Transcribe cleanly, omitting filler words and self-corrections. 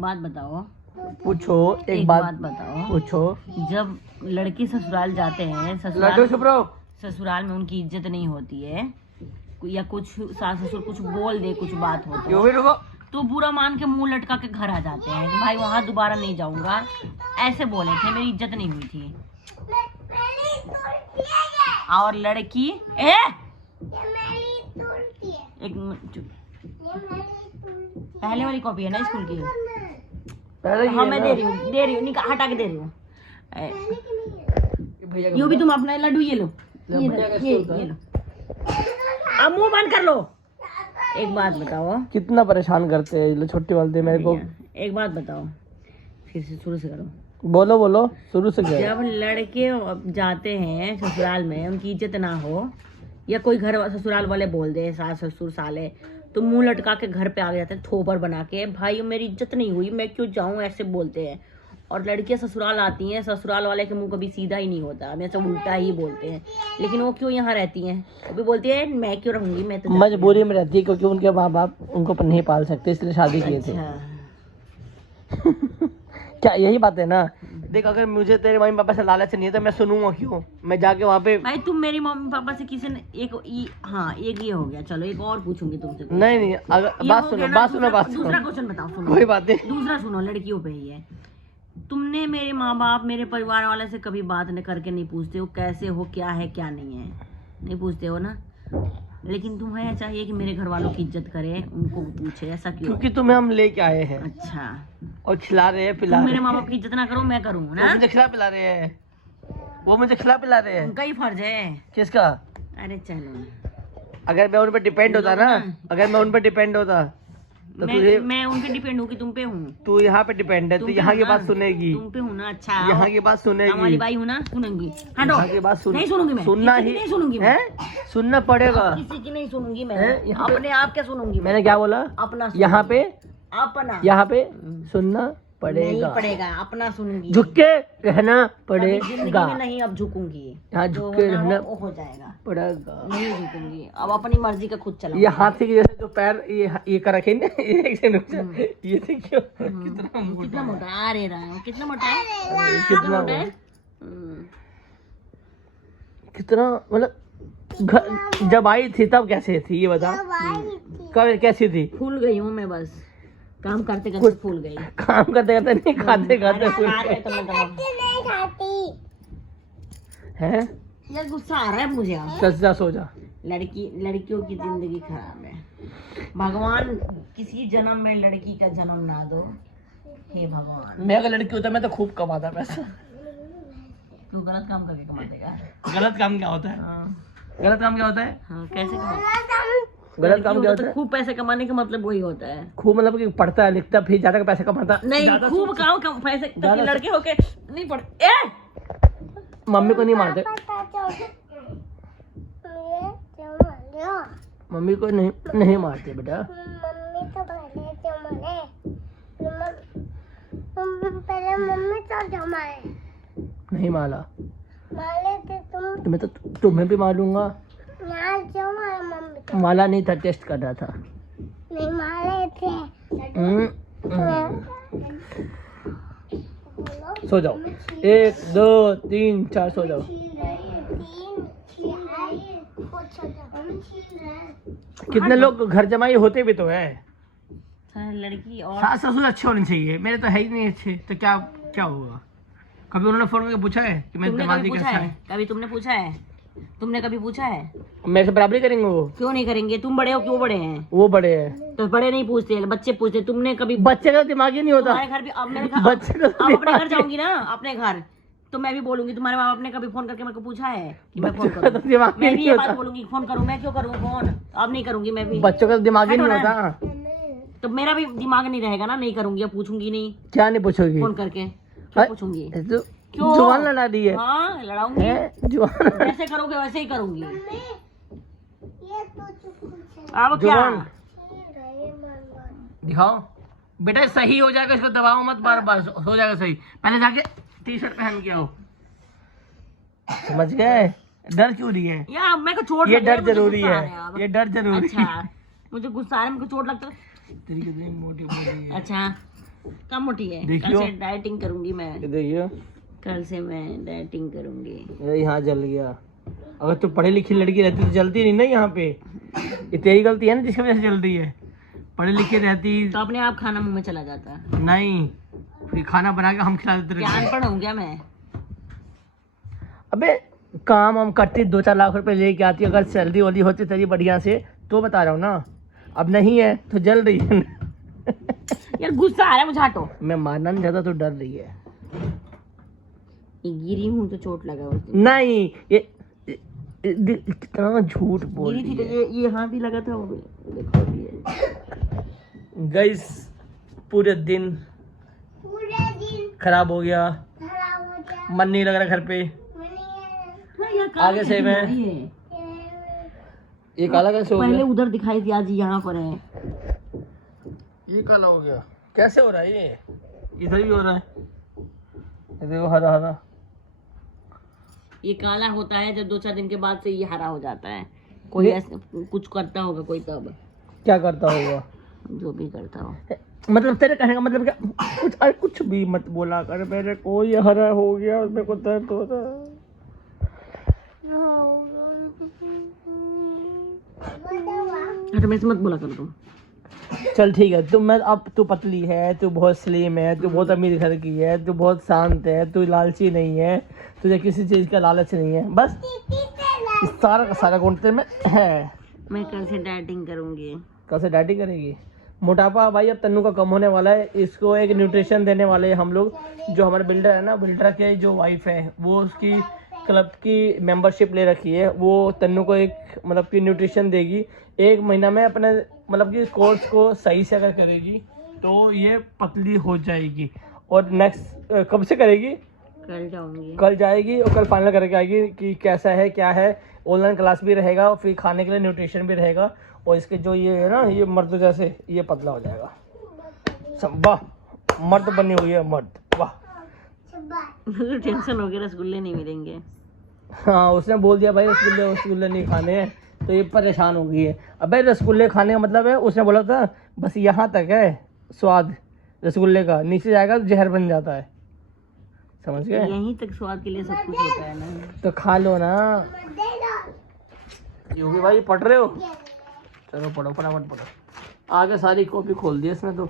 बात बताओ। पूछो एक बात बताओ। पूछो। जब लड़के ससुराल जाते हैं, ससुराल में उनकी इज्जत नहीं होती है या कुछ सास ससुर कुछ बोल दे, कुछ बात हो तो बुरा मान के मुंह लटका के घर आ जाते हैं कि भाई वहाँ दोबारा नहीं जाऊंगा, ऐसे बोले थे, मेरी इज्जत नहीं हुई थी। और लड़की एक पहले वाली कॉपी है ना स्कूल की, हाँ मैं दे रही हूँ हटा के दे रही हूँ। यो भी तुम अपना लड्डू ये लो, ये लो, अब मुंह बंद कर लो। एक बात बताओ, कितना परेशान करते हैं छोटी वाले मेरे को। एक बात बताओ, फिर से शुरू से करो। बोलो शुरू से। जब लड़के जाते हैं ससुराल में, उनकी इज्जत ना हो या कोई घर ससुराल वाले बोल दे, सास ससुर साले, तो मुंह लटका के घर पे आ जाते हैं थोपर बना के, भाई मेरी इज्जत नहीं हुई मैं क्यों जाऊं, ऐसे बोलते हैं। और लड़कियां ससुराल आती हैं, ससुराल वाले के मुंह कभी सीधा ही नहीं होता, हमेशा उल्टा ही बोलते हैं। लेकिन वो क्यों यहाँ रहती हैं, कभी बोलती है मैं क्यों रहूंगी, मैं तो मजबूरी में रहती है, क्योंकि उनके माँ बाप उनको नहीं पाल सकते, इसलिए शादी किए थे। क्या यही बात है ना। देख, अगर मुझे तेरे मम्मी पापा से लालच नहीं है तो मैं सुनूंगा क्यों, मैं जाके वहाँ पे। भाई तुम मेरी मम्मी पापा से किसी ने एक ये हो गया, चलो एक और पूछूंगी तुमसे। नहीं अगर बात सुनो दूसरा क्वेश्चन बताओ, सुनो कोई बात नहीं, दूसरा सुनो, लड़कियों पे ही है। तुमने मेरे माँ बाप, मेरे परिवार वाले से कभी बात न करके नहीं पूछते हो कैसे हो, क्या है क्या नहीं है, नहीं पूछते हो ना। लेकिन तुम्हें चाहिए कि मेरे घर वालों की इज्जत करे, उनको पूछे, ऐसा क्यों? क्योंकि तुम्हें हम लेके आए हैं। अच्छा, और खिला रहे हैं, पिला रहे हैं। मेरे माँ बाप की इज्जत ना करो, मैं करूँ ना? वो मुझे खिला पिला रहे हैं, वो मुझे खिला पिला रहे हैं। उनका ही फर्ज है। किसका? अरे चलो, अगर मैं उन पर डिपेंड होता ना, अगर मैं उन पर डिपेंड होता तो मैं उन पे डिपेंड हूँ कि तुम पे हूँ। तू यहाँ पे डिपेंड है, तू यहाँ की बात सुनेगी। तुम पे हूँ ना। अच्छा, यहाँ की बात सुनेगी, हमारी बाई हूँ ना, सुनूंगी। यहाँ की बात नहीं सुनूंगी मैं, सुनना ही नहीं सुनूंगी मैं, सुनना पड़ेगा। किसी की नहीं सुनूंगी मैं, अपने आप क्या सुनूंगी? मैंने क्या बोला? अपना। यहाँ पे अपना, यहाँ पे सुनना नहीं पड़ेगा, पड़ेगा, अपना सुनूंगी। झुक के रहना जिंदगी पड़ेगा। में नहीं, अब झुकूंगी। यहाँ झुक के रहना हो जाएगा, पड़ेगा। नहीं झुकूंगी, अब अपनी मर्जी का खुद चला। ये हाथी के जैसे जो पैर ये कर रखे ना, ये देखियो कितना मोटा आ रहा है, कितना मोटा है, कितना मोटा है, कितना मतलब। जब आई थी तब कैसे थी ये बता, कब कैसी थी? फूल गई हूँ मैं, बस काम करते करते फूल गई। काम करते करते नहीं, खाते खाते फूल है। यार गुस्सा आ रहा है मुझे। सच्चा सो जा। लड़कियों की जिंदगी खराब है, भगवान किसी जन्म में लड़की का जन्म ना दो, हे भगवान। मैं अगर लड़की होता मैं तो खूब कमाता पैसा। तू गलत काम करके कमा देगा। गलत काम क्या होता है? गलत काम क्या होता है? हाँ, कैसे गलत काम क्या होता है? खूब पैसे कमाने का मतलब वही होता है। खूब मतलब कि पढ़ता है, लिखता, फिर ज्यादा पैसे कमाता नहीं, खूब काम पैसे लड़के होके नहीं पढ़ते। मम्मी को नहीं मारते, मम्मी को नहीं मारते बेटा। नहीं मारा तुम्हें भी मारूंगा। माला नहीं था, टेस्ट कर रहा था। नहीं मारे थे। सो जाओ, 1 2 3 4 सो जाओ। कितने लोग घर जमाई होते भी तो है। लड़की और सास ससुर अच्छे होने चाहिए, मेरे तो है ही नहीं अच्छे, तो क्या होगा? कभी उन्होंने फोन करके पूछा है कि मैं दामादी कैसा है? कभी तुमने पूछा है? तुमने कभी पूछा है? मेरे से बराबरी करेंगे वो? क्यों नहीं करेंगे? तुम बड़े हो, क्यों बड़े हैं? वो बड़े हैं तो बड़े नहीं पूछते, बच्चे पूछते। तुमने कभी? बच्चे का दिमाग ही नहीं होता। तुम्हारे घर भी, अब मेरे घर, बच्चे का अब अपने घर जाऊंगी ना, अपने घर तो मैं भी बोलूंगी तुम्हारे बाप ने कभी फोन करके मेरे को पूछा है कि मैं फोन करूं? मैं भी ये बात बोलूंगी, फोन करूं, मैं क्यों करूं फोन? अब नहीं करूंगी मैं भी। बच्चों का दिमाग ही नहीं होता, तो मेरा भी दिमाग नहीं रहेगा ना, नहीं करूंगी, अब पूछूंगी नहीं। क्या नहीं पूछोगी? फोन करके क्यों पूछूंगी? क्यों जुबान लड़ा दी है? हाँ, लड़ाऊंगी। जुबान जैसे करोगे वैसे ही करूंगी। अब क्या दिखाओ बेटा, सही हो जाएगा, इसको दबाओ मत, बार बार हो जाएगा सही। पहले जाके टी-शर्ट पहन के आओ, समझ गए? डर क्यों रही है यार? मेरे को चोट, ये डर जरूरी है, ये डर जरूरी है। अच्छा, मुझे गुस्सा आ रहा है, मेरे को चोट लगता है। तेरी कितनी मोटी है। अच्छा, कम मोटी है। कल देखियो। से डाइटिंग करूंगी मैं। ये देखियो, कल से मैं डाइटिंग करूंगी। ये यहाँ जल गया। अगर तू पढ़ी लिखी लड़की रहती तो जलती नहीं ना यहाँ पे। ये तेरी गलती है ना जिसकी वजह से जल रही है। पढ़ी लिखी रहती तो अपने आप खाना मुंह में चला जाता। नहीं, फिर खाना बना के हम खिला देते क्या रहते। अनपढ़ हूँ क्या मैं? अबे काम हम करती 2-4 लाख रुपए लेके आती, अगर सैलरी वाली होती तेरी बढ़िया से तो बता रहा हूँ ना। अब नहीं है तो जल रही है। यार गुस्सा आ रहा है मुझे, हटो। मैं मारना नहीं चाहता तो डर रही है। ये गिरी हूँ तो चोट लगा उस दिन। नहीं, ये कितना झूठ बोल गिरी थी रही तो है। ये यहाँ भी लगा था, वो भी देखो अभी ये। गाइस पूरे दिन पूरे दिन खराब हो गया, खराब हो गया। मन नहीं लग रहा घर पे। हाँ, यार काला आगे से कैसे मैं- हो रही है? ये काला कैसे हो पहले गया? उधर दिखाई थी, आज यहाँ पर है। ये काला हो गया कैसे हो रहा है? ये इधर भी हो रहा है, ये देखो हरा हरा। ये काला होता है जब 2-4 दिन के बाद से ये हरा हो जाता है। कोई ऐसे कुछ करता होगा कोई, तब क्या करता होगा? जो भी करता हो। मतलब तेरे कहने का मतलब क्या? कुछ अरे कुछ भी मत बोला कर मेरे को। ये हरा हो गया, मेरे को दर्द हो रहा है। हट, मेरे से मत बोला कर तुम। चल ठीक है, तू पतली है, तू बहुत स्लिम है, तू बहुत अमीर घर की है, तू बहुत शांत है, तू लालची नहीं है, तुझे किसी चीज का लालच नहीं है। बस इस सारा का सारा गुण तेरे में है। मैं कल से डाइटिंग करूंगी। कल से डाइटिंग करेगी? मोटापा भाई अब तन्नू का कम होने वाला है। इसको एक न्यूट्रिशन देने वाले हैं हम लोग। जो हमारे बिल्डर है ना, बिल्डर के जो वाइफ है वो उसकी क्लब की मेंबरशिप ले रखी है। वो तन्नू को एक मतलब कि न्यूट्रिशन देगी 1 महीना में। अपने मतलब कि कोर्स को सही से अगर करेगी तो ये पतली हो जाएगी। और नेक्स्ट कब से करेगी? कल जाऊंगी। कल जाएगी और कल फाइनल करके आएगी कि कैसा है क्या है। ऑनलाइन क्लास भी रहेगा और फिर खाने के लिए न्यूट्रिशन भी रहेगा। और इसके जो ये है ना, ये मर्द जैसे ये पतला हो जाएगा। वाह, मर्द बनी हुई है, मर्द। वाह। मुझे टेंशन हो गया, रसगुल्ले नहीं मिलेंगे। हाँ, उसने बोल दिया भाई रसगुल्ले रसगुल्ले नहीं खाने हैं, तो ये परेशान हो गई है। अबे रसगुल्ले खाने का मतलब है, उसने बोला था बस यहाँ तक है स्वाद रसगुल्ले का, नीचे जाएगा तो जहर बन जाता है। समझ गए? यहीं तक स्वाद के लिए सब कुछ होता है ना। तो खा लो ना। योगी भाई पढ़ रहे हो? चलो पढ़ो, फटाफट पढ़ो। आगे सारी कॉपी खोल दी इसने तो।